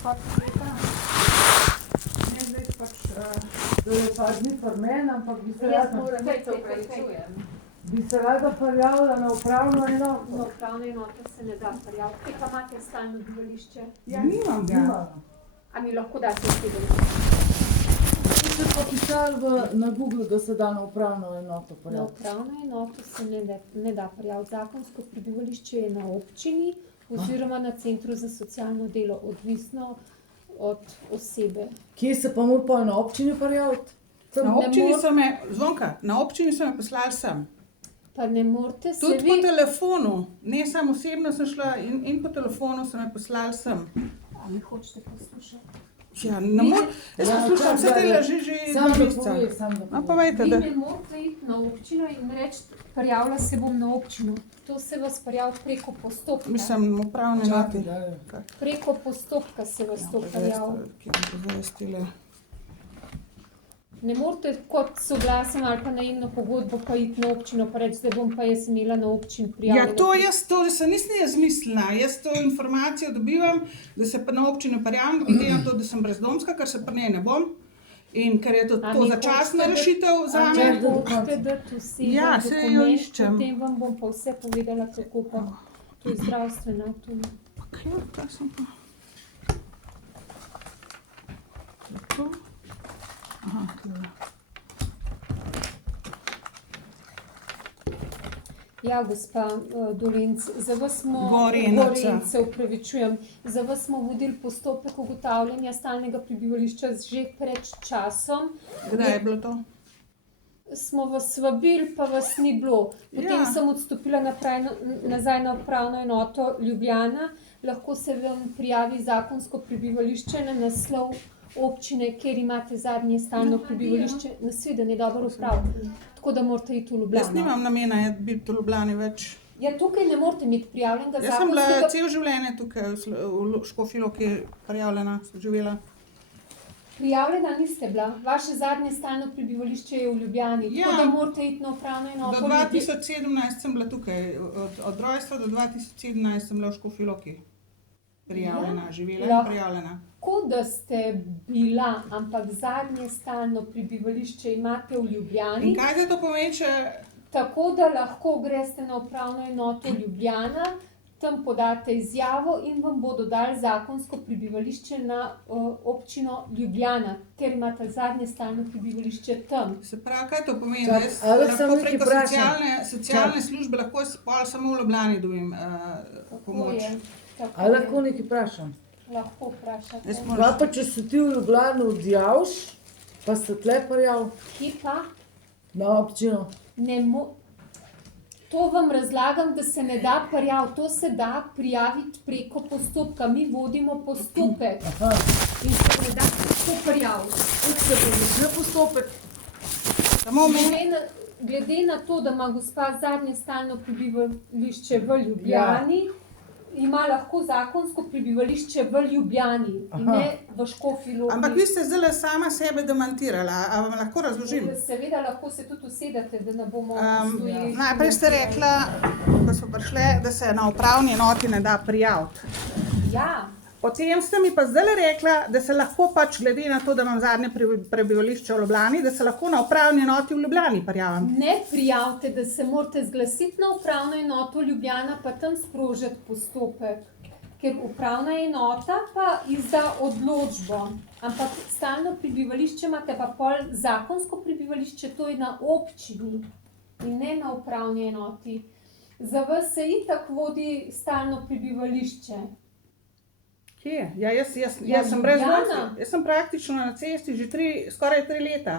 Ne, zdaj pač, to je pač ni formen, ampak bi se rada prijavila na upravno enoto. Na upravno enoto se ne da prijaviti. Kaj pa imate stalno bivališče? Ja, nimam ga. A mi lahko date osebno? Ste pa pisali na Google, da se da na upravno enoto Na prijaviti. upravno enoto se ne da prijaviti. Zakonsko prebivališče je na občini oziroma na centru za socialno delo, odvisno od osebe. Kje se pa mora pol na občini prijaviti? Na občini so me, Zvonka, na občini so me poslali sem. Pa ne morete se Tudi po telefonu, ne samo osebno sem šla in po telefonu so me poslali sem. A me hočete poslušati? Ja, ne morem, jaz poslušam vse te laži že dva meseca. No, povejte, Vi da. ne morate iti na občino in reči, prijavila se bom na občino. To se vas prijavi preko postopka. Mislim, upravne enoti. Preko postopka se vas to prijavi. Ne morete kot soglasjem ali pa najemno pogodbo pa iti na občino pa reči, da bom pa jaz imela na občini prijavljeno. Ja, to se nisem jaz mislila. Jaz to informacijo dobivam, da se pa na občino prijavim, glede na to, da sem brezdomska, ker se pri njej ne bom. In ker je to začasna rešitev zame. Če hočete dati vsi Ja, saj jo iščem. potem vam bom pa vse povedala, kako pa to je zdravstvena avtonomija. Kaj sem pa? To? Aha, tole. Ja, gospa Dolenc, za vas smo, Gorenca. se upravičujem, za vas smo vodili postopek ugotavljanja stalnega prebivališča že pred časom. Kdaj je bilo to? Smo vas vabili, pa vas ni bilo. Potem sem odstopila nazaj na upravno enoto Ljubljana. Lahko se vam prijavi zakonsko prebivališče na naslov občine, kjer imate zadnje stalno prebivališče. Na Sveden je dobro upravljeno. Tako da morate iti v Ljubljano. Jaz nimam namena biti v Ljubljani več. Ja, tukaj ne morate imeti prijavljenega Jaz sem bila zakonskega... cel življenje tukaj v Škofji Loki prijavljena, živela. Prijavljena niste bila. Vaše zadnje stalno prebivališče je v Ljubljani. Tako da morate iti na upravno enoto. Do 2017 sem bila tukaj. Od rojstva do 2017 sem bila v Škofji Loki prijavljena, živela in prijavljena. Tako da ste bila, ampak zadnje stalno prebivališče imate v Ljubljani. In kaj zdaj to pomeni, če... Tako da lahko greste na upravno enoto Ljubljana, tam podate izjavo in vam bodo dali zakonsko prebivališče na občino Ljubljana, ker imate zadnje stalno prebivališče tam. Se pravi, kaj to pomeni? Jaz lahko preko socialne službe lahko samo v Ljubljani dobim pomoč. Ali lahko nekaj vprašam? Lahko vprašate. Kaj pa, če se ti v Ljubljano odjaviš, pa se tle prijav Kje pa? na občino? To vam razlagam, da se ne da prijaviti. To se da prijaviti preko postopka. Mi vodimo postopek. In se ne da tako prijaviti. Kako se pomeni postopek? Glede na to, da ima gospa zadnje stalno prebivališče v Ljubljani, ima lahko zakonsko prebivališče v Ljubljani in ne v Škofji Loki. Ampak vi ste zdaj sama sebe demantirala, a vam lahko razložim? Seveda, lahko se tudi usedete, da ne bomo stojili. Najprej ste rekla, ko smo prišli, da se na upravni enoti ne da prijaviti. Ja. Potem ste mi pa zdaj rekla, da se lahko pač glede na to, da imam zadnje prebivališče v Ljubljani, da se lahko na upravni enoti v Ljubljani prijavim. Ne prijavite, da se morate zglasiti na upravno enoto Ljubljana, pa tam sprožiti postopek. Ker upravna enota pa izda odločbo. Ampak stalno prebivališče imate pa pol zakonsko prebivališče, to je na občini in ne na upravni enoti. Za vas se itak vodi stalno prebivališče. Kje? Ja, jaz sem brezdomska. Jaz sem praktično na cesti že skoraj 3 leta.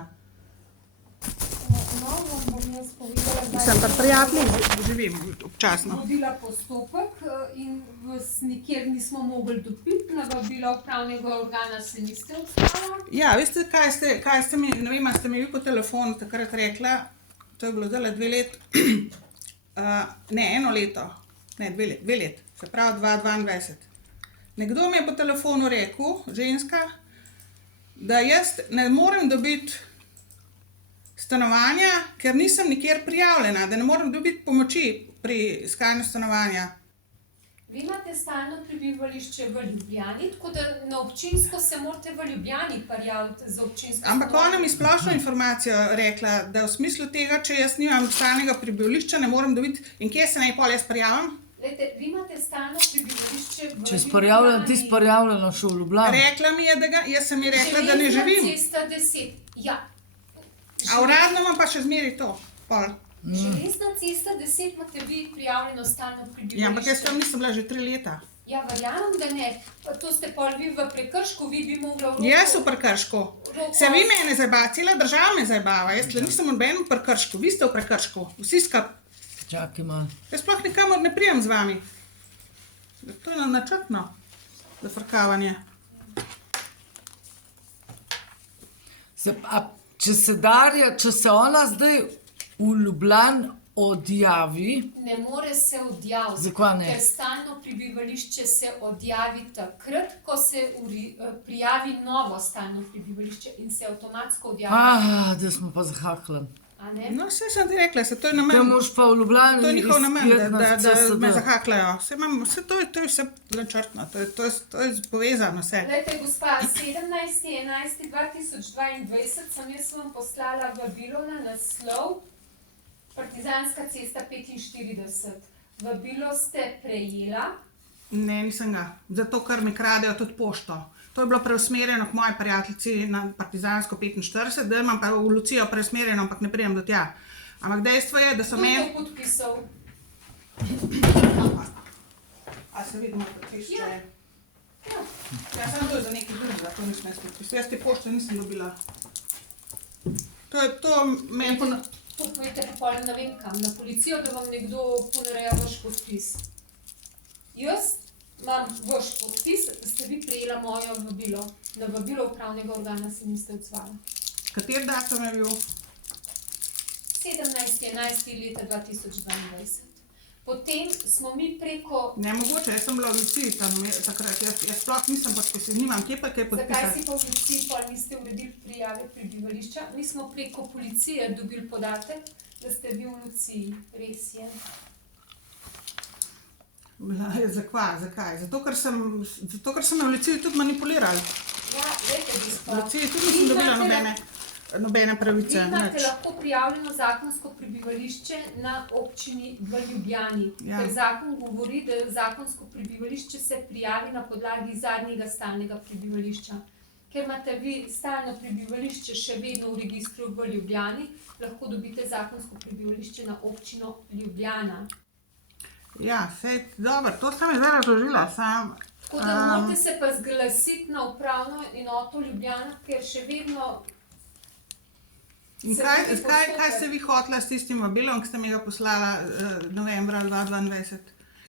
No, vam bom jaz povedala, da Sem pa prijatelji živim občasno. vodila postopek in vas nikjer nismo mogli dobiti, na vabila upravnega organa se niste odstala. Ja, veste, kaj ste mi, ne vem, ste mi vi po telefonu takrat rekla, to je bilo zdaj 2 let, ne, 1 leto, ne, 2 let, se pravi 2022. Nekdo mi je po telefonu rekel, ženska, da jaz ne morem dobiti stanovanja, ker nisem nikjer prijavljena, da ne morem dobiti pomoči pri iskanju stanovanja. Vi imate stalno prebivališče v Ljubljani, tako da na občinsko se morate v Ljubljani prijaviti za občinsko. Ampak ona mi splošno informacijo rekla, da v smislu tega, če jaz nimam stalnega prebivališča, ne morem dobiti in kje se naj pol jaz prijavim. Glejte, vi imate stalno prebivališče v Če si prijavljen, ti si prijavljeno še v Ljubljani. Rekla mi je, jaz sem ji rekla, da ne živim. Cesta 10, ja. A uradno imam pa še zmeri to. Pol. Železna cesta 10 imate vi prijavljeno stalno prebivališče. Ja, ampak jaz tam nisem bila že 3 leta. Ja, verjamem, da ne. Pa to ste pol vi v prekršku, vi bi mogli... Jaz v prekršku. Se vi mene zajbava, cela država me zajbava. Jaz tle nisem v nobenem prekršku, vi ste v prekršku. Vsi skup. Čakaj malo. Jaz sploh nikamor ne prijem z vami. To je načrtno zafrkavanje. Če se ona zdaj v Ljubljani odjavi, Ne more se odjaviti, Zakaj ne? ker stalno prebivališče se odjavi takrat, ko se prijavi novo stalno prebivališče in se avtomatsko odjavi. da smo pa zahakli. A ne? No, vse sem ti rekla, se to je Te namen. moraš pa v Ljubljani To je njihov namen, da CSD. me zahakljajo. To je vse načrtno, to je povezano vse. Glejte, gospa, 17.11.2022 sem jaz vam poslala vabilo na naslov Partizanska cesta 45. Vabilo ste prejela. Ne, nisem ga. Zato, ker mi kradejo tudi pošto. To je bilo preusmerjeno k moji prijateljici na Partizansko 45, da imam pa v Lucijo preusmerjeno, ampak ne pridem do tja. Ampak dejstvo je, da so Kdo je meni... to podpisal? A se vidimo, podpišče? Ja. Ja, samo to je za nekaj drugega, to nisem jaz podpisal. Jaz te pošte nisem dobila. To meni... To povete pa pol ne vem kam, na policijo, da vam nekdo ponareja vaš podpis. Jaz imam vaš podpis, da ste vi prejela mojo vabilo. Na vabilo upravnega organa se niste odzvali. Kater datum je bil? 17.11. leta 2022. Potem smo mi preko... Nemogoče, jaz sem bila v Luciji tam takrat. Jaz sploh nisem podpisal, nimam kje pa kaj Zakaj podpisati. si pa v Luciji pol niste uredili prijave prebivališča? Mi smo preko policije dobili podatek, da ste vi v Luciji. Res je. Zakaj? Zato, ker sem me v Luciji tudi manipulirali. Ja, glejte, V gospa. Luciji tudi nisem dobila nobene Vi pravice. imate Nič. lahko prijavljeno zakonsko prebivališče na občini v Ljubljani. Ja. Ker zakon govori, da zakonsko prebivališče se prijavi na podlagi zadnjega stalnega prebivališča. Ker imate vi stalno prebivališče še vedno v registru v Ljubljani, lahko dobite zakonsko prebivališče na občino Ljubljana. Ja, sej, dobro, to sem je zdaj razložila. Tako da morate se pa zglasiti na upravno enoto Ljubljana, ker še vedno... In kaj ste vi hotela s tistim vabilom, ki ste mi ga poslala novembra 2022?